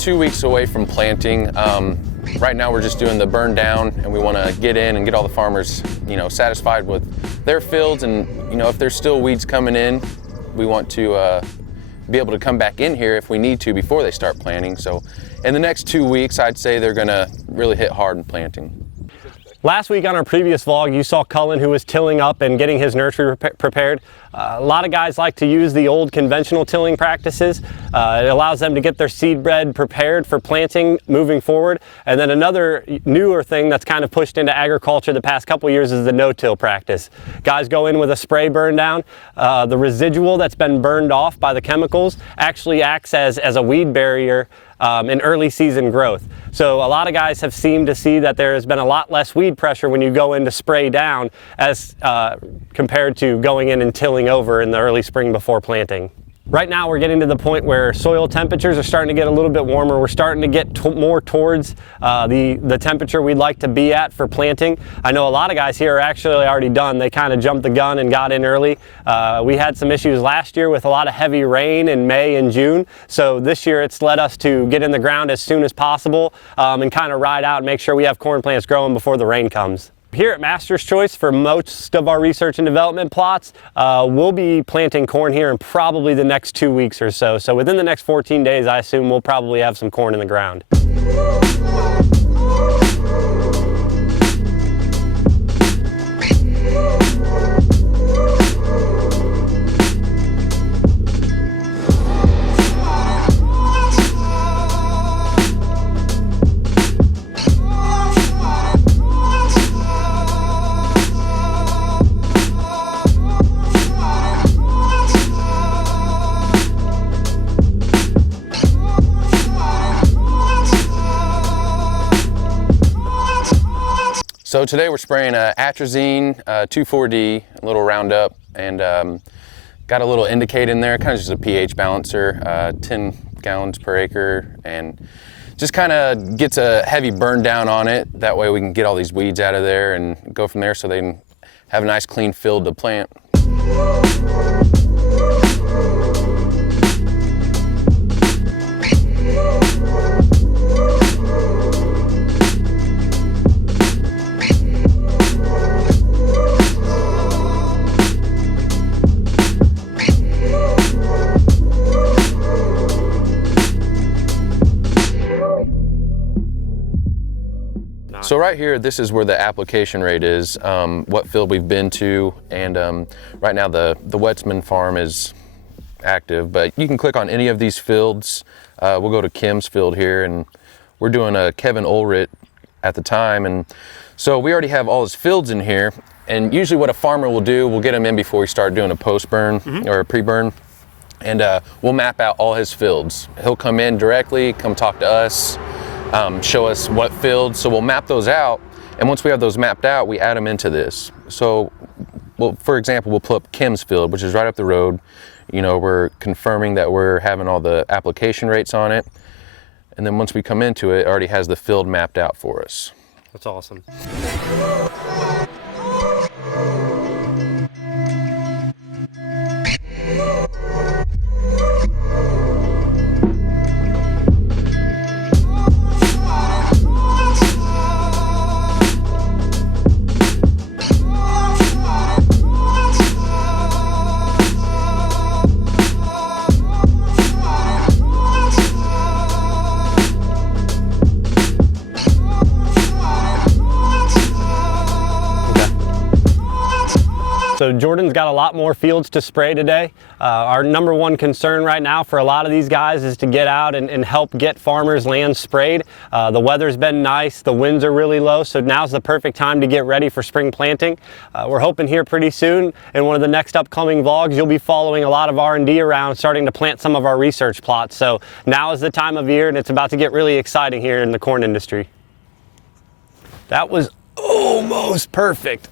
2 weeks away from planting. Right now we're just doing the burn down, and we want to get in and get all the farmers, satisfied with their fields. And if there's still weeds coming in, we want to be able to come back in here if we need to before they start planting. So in the next 2 weeks, I'd say they're going to really hit hard in planting. Last week on our previous vlog, you saw Cullen, who was tilling up and getting his nursery prepared. A lot of guys like to use the old conventional tilling practices. It allows them to get their seed bed prepared for planting moving forward. And then another newer thing that's kind of pushed into agriculture the past couple years is the no-till practice. Guys go in with a spray burn down. The residual that's been burned off by the chemicals actually acts as a weed barrier in early season growth. So a lot of guys have seemed to see that there has been a lot less weed pressure when you go in to spray down as compared to going in and tilling over in the early spring before planting. Right now we're getting to the point where soil temperatures are starting to get a little bit warmer. We're starting to get more towards the temperature we'd like to be at for planting. I know a lot of guys here are actually already done. They kind of jumped the gun and got in early. We had some issues last year with a lot of heavy rain in May and June. So this year it's led us to get in the ground as soon as possible and kind of ride out and make sure we have corn plants growing before the rain comes. Here at Master's Choice, for most of our research and development plots, we'll be planting corn here in probably the next 2 weeks or so. So within the next 14 days, I assume we'll probably have some corn in the ground. So today we're spraying atrazine, 2,4-D, a little Roundup, and got a little Indicate in there, kind of just a pH balancer, 10 gallons per acre, and just kind of gets a heavy burn down on it. That way we can get all these weeds out of there and go from there so they can have a nice clean field to plant. So right here, this is where the application rate is, what field we've been to, and right now the Wetzman farm is active, but you can click on any of these fields. We'll go to Kim's field here, and we're doing a Kevin Ulrich at the time, and so we already have all his fields in here, and usually what a farmer will do, we'll get him in before we start doing a post-burn or a pre-burn, and we'll map out all his fields. He'll come in directly, come talk to us, show us what fields, so we'll map those out, and once we have those mapped out, we add them into this. So, well, for example, we'll pull up Kim's field, which is right up the road. We're confirming that we're having all the application rates on it, and then once we come into it, it already has the field mapped out for us. That's awesome. So Jordan's got a lot more fields to spray today. Our number one concern right now for a lot of these guys is to get out and help get farmers' land sprayed. The weather's been nice, the winds are really low, so now's the perfect time to get ready for spring planting. We're hoping here pretty soon in one of the next upcoming vlogs, you'll be following a lot of R&D around starting to plant some of our research plots. So now is the time of year and it's about to get really exciting here in the corn industry. That was almost perfect.